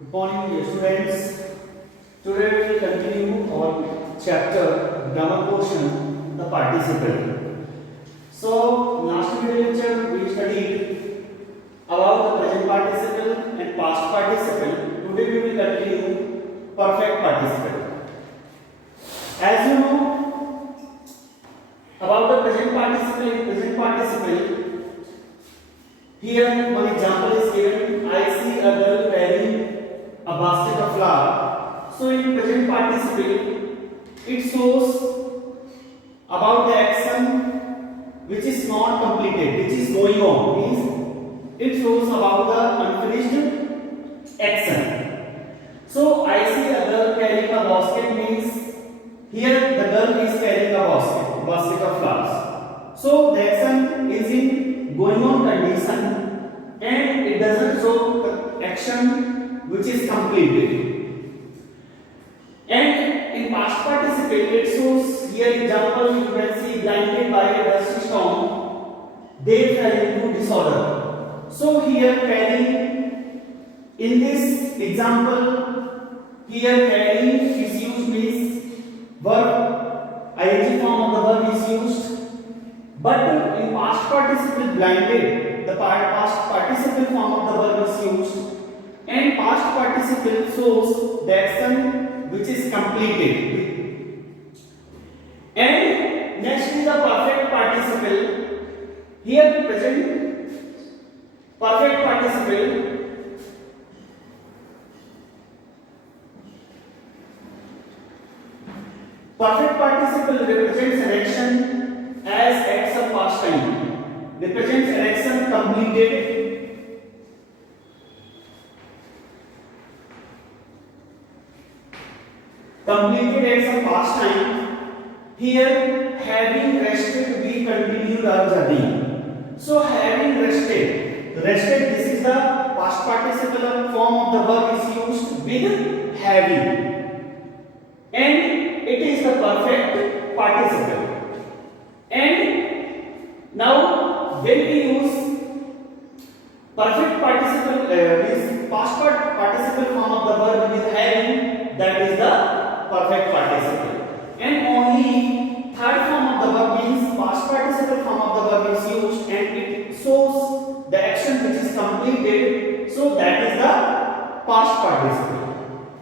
Good morning, dear students. Today we will continue our chapter grammar portion, the participle. So, last video lecture we studied about the present participle and past participle. Today we will continue perfect participle. As you know about the present participle, here one example is given. I see a girl carrying a basket of flour. So in present participle, it shows about the action which is not completed, which is going on. Means it shows about the unfinished action. So I see a girl carrying a basket means here the girl is carrying a basket of flowers. So the action is in going on condition and it doesn't show the action which is completed. And in past participle it shows here example you can see blinded by a dusty storm they fell into disorder. So here carrying in this example here carrying is used means verb ing form of the verb is used, but in past participle blinded the past participle form of the verb is used and past participle shows the action which is completed. And next is the perfect participle. Here present perfect participle represents an action as acts of past time, represents an action completed acts of past time. Here having rested we continued our journey. So having rested this is the past participle form of the verb is used with having and it is the perfect participle. And now when we use perfect participle means past participle form of the verb with having, that is the perfect participle. And only third form of the verb means past participle form of the verb is used and it shows the action which is completed, so that is the past participle.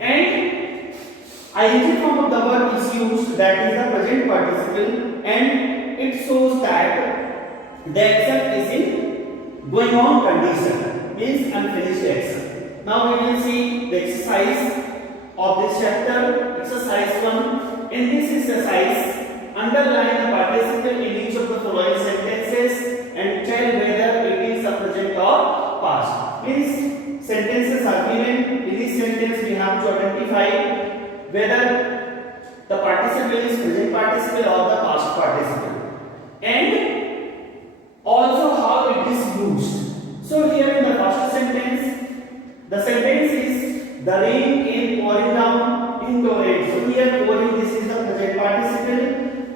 And ing form of the verb is used, that is the present participle, and it shows that the action is in going on condition, means unfinished action. Now we will see the exercise of this chapter, exercise 1. In this exercise, underline the participle in each of the following sentences and tell whether it is a present or past. Means sentences are given. In this sentence we have to identify whether the participle is present participle or the past participle, and also how it is used. So here in the first sentence, the sentence is the rain came pouring down in torrent. So here pouring, this is the present participle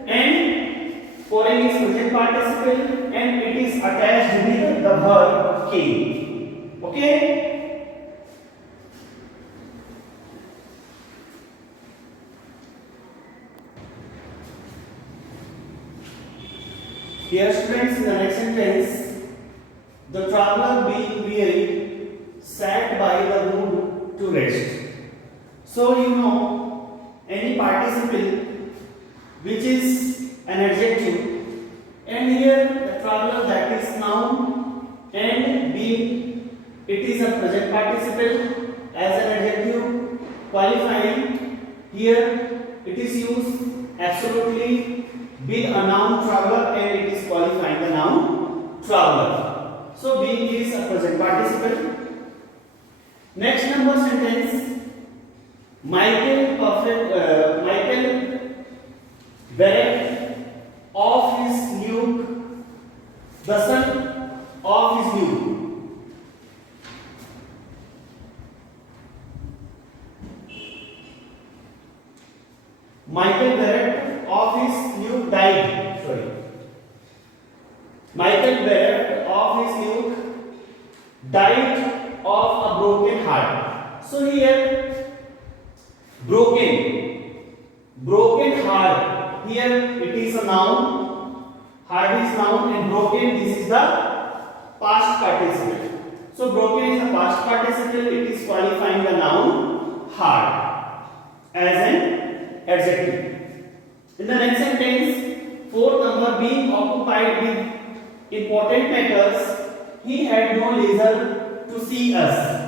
and pouring is present participle and it is attached with the verb came. Okay. Here students, in the next sentence, the traveler being weary sat by the wood to rest. So you know any participle which is an adjective, and here the traveler, that is noun, and being, it is a present participle as an adjective qualifying. Here it is used absolutely with a noun traveler and it is qualifying the noun traveler. So being is a present participle. Next number sentence, Michael bereft of his nuke, the son of his nuke. Michael bereft of his nuke died. Michael bereft of his nuke died of a broken heart. So here broken hard. Here it is a noun. Hard is noun and broken this is the past participle. So broken is a past participle. It is qualifying the noun hard as an adjective. In the next sentence, fourth number, being occupied with important matters, he had no leisure to see us.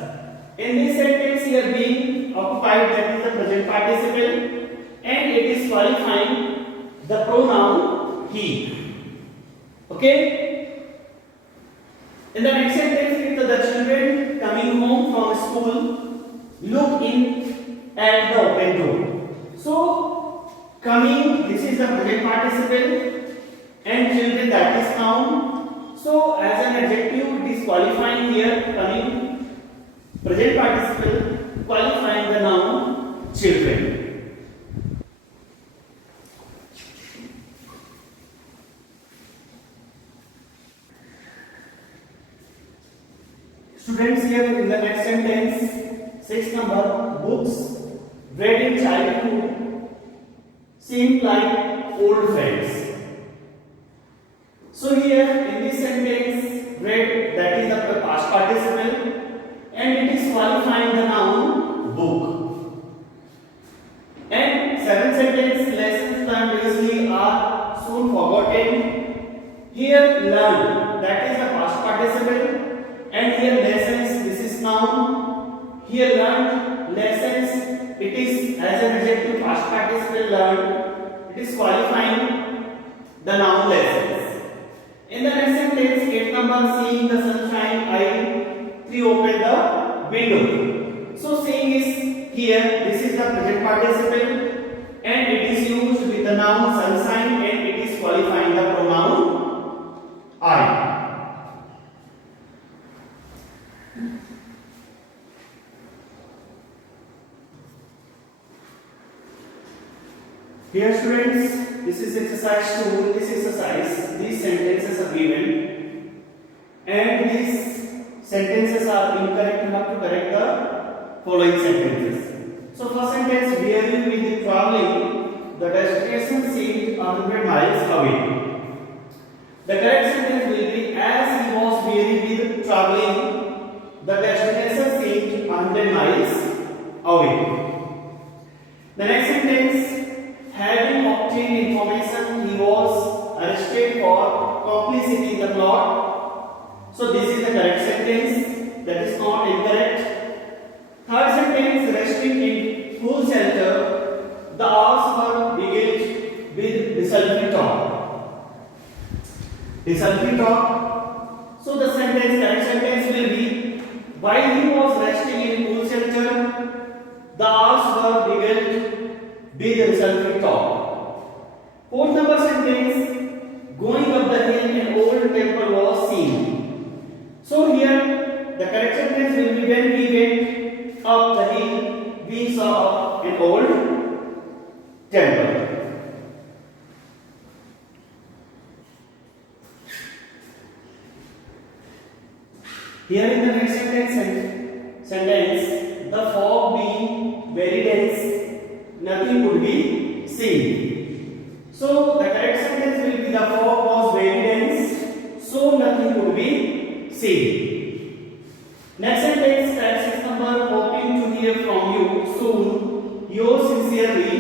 In this sentence here, being occupied, that is the present participle, and it is qualifying the pronoun he. Okay. In the next sentence, if the children coming home from school look in at the open door. So coming, this is the present participle, and children, that is noun. So as an adjective, it is qualifying here coming, present participle qualifying the noun children. Students, here in the next sentence, sixth number, books read in childhood seem like old friends. So here in this sentence, read, that is the past participle, and it is qualifying the noun book. And seventh sentence, lessons learned previously are soon forgotten. Here learn, that is the past participle, and here lessons, this is noun. Here learned, lessons, it is as an adjective past participle learned, it is qualifying the noun lessons. In the next sentence, eighth number, seeing the sunshine, I three open the window. So seeing is here, this is the present participle, and it is used with the noun sunshine, and it is qualifying the pronoun I. Dear students, this is exercise 2. This exercise, these sentences are given, and these sentences are incorrect. You have to correct the following sentences. So first sentence, weary with traveling, the destination seemed 100 miles away. The correct sentence will be, as he was weary with traveling, the destination seemed 100 miles away. The next sentence, having obtained information, he was arrested for complicity in the plot. So this is the correct sentence, that is not incorrect. Third sentence, resting in cool shelter, the hours were beguiled with desultory talk. Desultory talk. So the correct sentence will be, while he was resting in cool shelter, the hours were beguiled with desultory talk. Fourth number sentence, going up the hill an old temple was seen. So here the correct sentence will be, when we went up the hill, we saw an old temple. Here in the next sentence, the fog being very dense, nothing could be seen. So the correct sentence will be, the fog was very dense, so nothing could be seen. Next sentence, text number, hoping to hear from you soon, yours sincerely.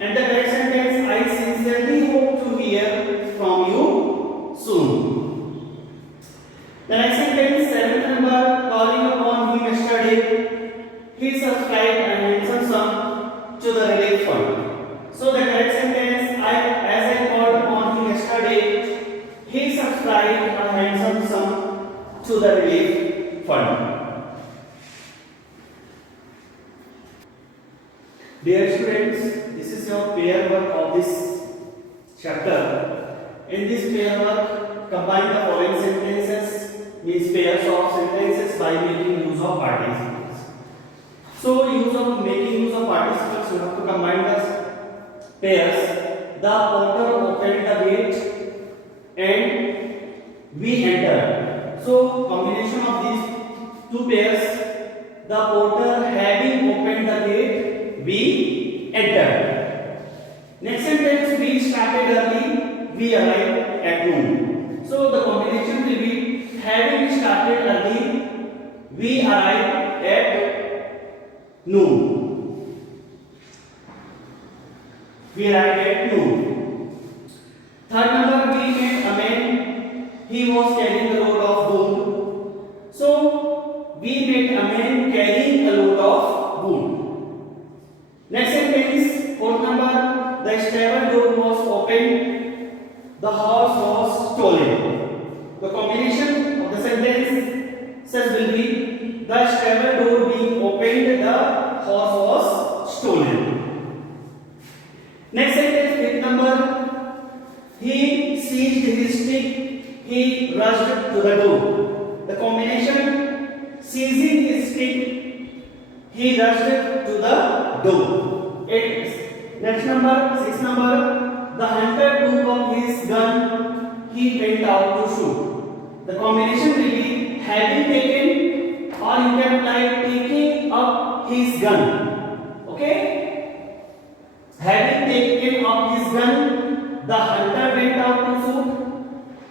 And the correct sentence, I sincerely hope to hear from you soon. The next sentence, seventh number, calling upon him yesterday, he subscribed a handsome sum to the relief fund. So the correct sentence, as I called upon him yesterday, he subscribed a handsome sum to the relief fund. Dear students, this is your pair work of this chapter. In this pair work, combine the following sentences, means pairs of sentences, by making use of participles. So making use of participles, you have to combine the pairs. The porter opened the gate and we entered. So combination of these two pairs the porter having opened the gate, we entered. Next sentence, we started early, we arrived at noon. So the combination will be having started early, we arrived at noon. We arrived at noon. Third number, we met a man, he was carrying a load of wood. So we met a man carrying a load of wood. Next sentence, fourth number, the stable door was opened, the horse was stolen. The combination of the sentences will be the stable door being opened, the horse was stolen. Next sentence, fifth number, he seized his stick, he rushed to the door. The combination, seizing his stick, he rushed to the door. Next number, sixth number, the hunter took up his gun, he went out to shoot. The combination will be having taken, or you can apply taking up his gun. Okay? Having taken up his gun, the hunter went out to shoot,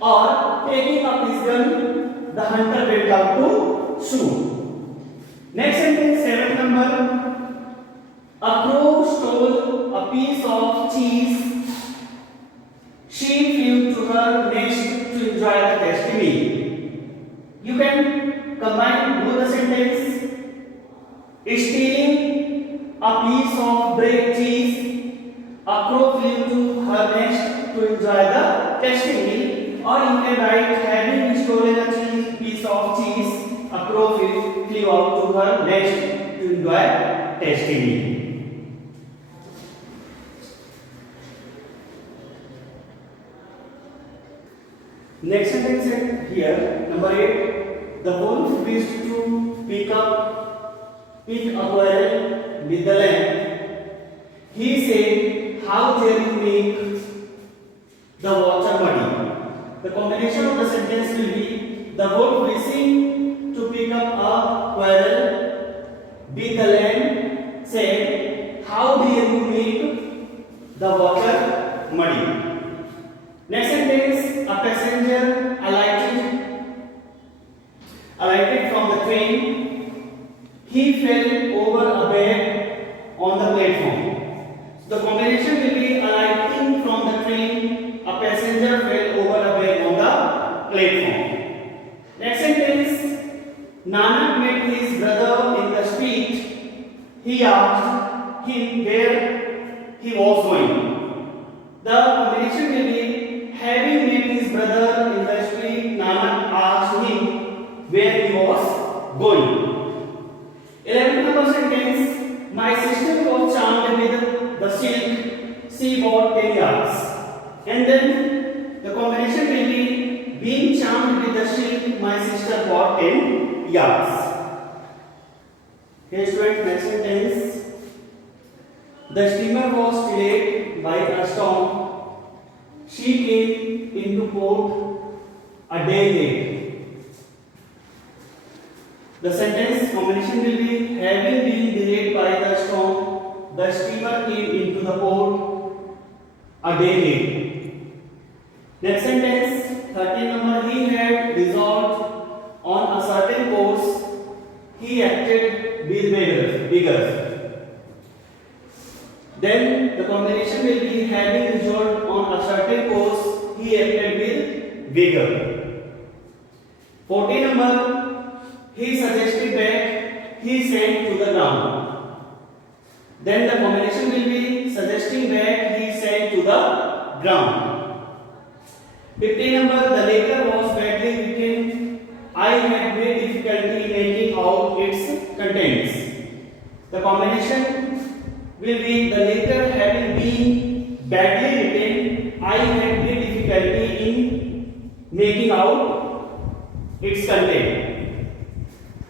or taking up his gun, the hunter went out to shoot. Next sentence, seventh number, a crow stole a piece of cheese, she flew to her nest to enjoy the tasty meal. You can combine both the sentence. Stealing a piece of bread cheese, a crow flew to her nest to enjoy the tasty meal, or you can write having stolen a piece of cheese, a crow flew out to her nest to enjoy tasty meal. Next sentence here, number 8. The wolf wished to pick a quail with the lamb. He said, "How dare you make the water muddy?" The combination of the sentence will be the wolf wishing to pick up a quail with the lamb said, "How dare you make the water muddy?" Next sentence, a passenger alighted from the train. He fell over a bag on the platform. So the combination will be alighting from the train, a passenger fell over a bag on the platform. Next sentence, Nanak met his brother in the street. He asked him where he was going. The combination will be having met his brother in the street, Nanak asked him where he was going. 11th number sentence, my sister was charmed with the silk, she bought 10 yards. And then the combination will be being charmed with the silk, my sister bought 10 yards. Here students, next sentence, the steamer was delayed by a storm. She came into port a day late. The sentence combination will be having been delayed by the storm, the steamer came into the port a day late. Next sentence, 13 number, he had resolved on a certain course, he acted with vigor. Then the combination will be having resolved on a certain course, he acted with vigor. 14 number, he suggested back, he sent to the ground. Then the combination will be suggesting back, he sent to the ground. 15 number, the letter was badly written, I had great difficulty making out its contents. The combination will be the letter having been badly written, I had great difficulty in making out its content.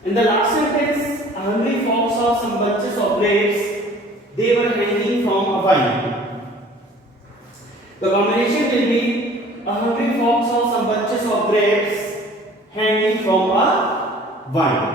In the last sentence, a hungry fox saw some bunches of grapes, they were hanging from a vine. The combination will be a hungry fox saw some bunches of grapes hanging from a vine.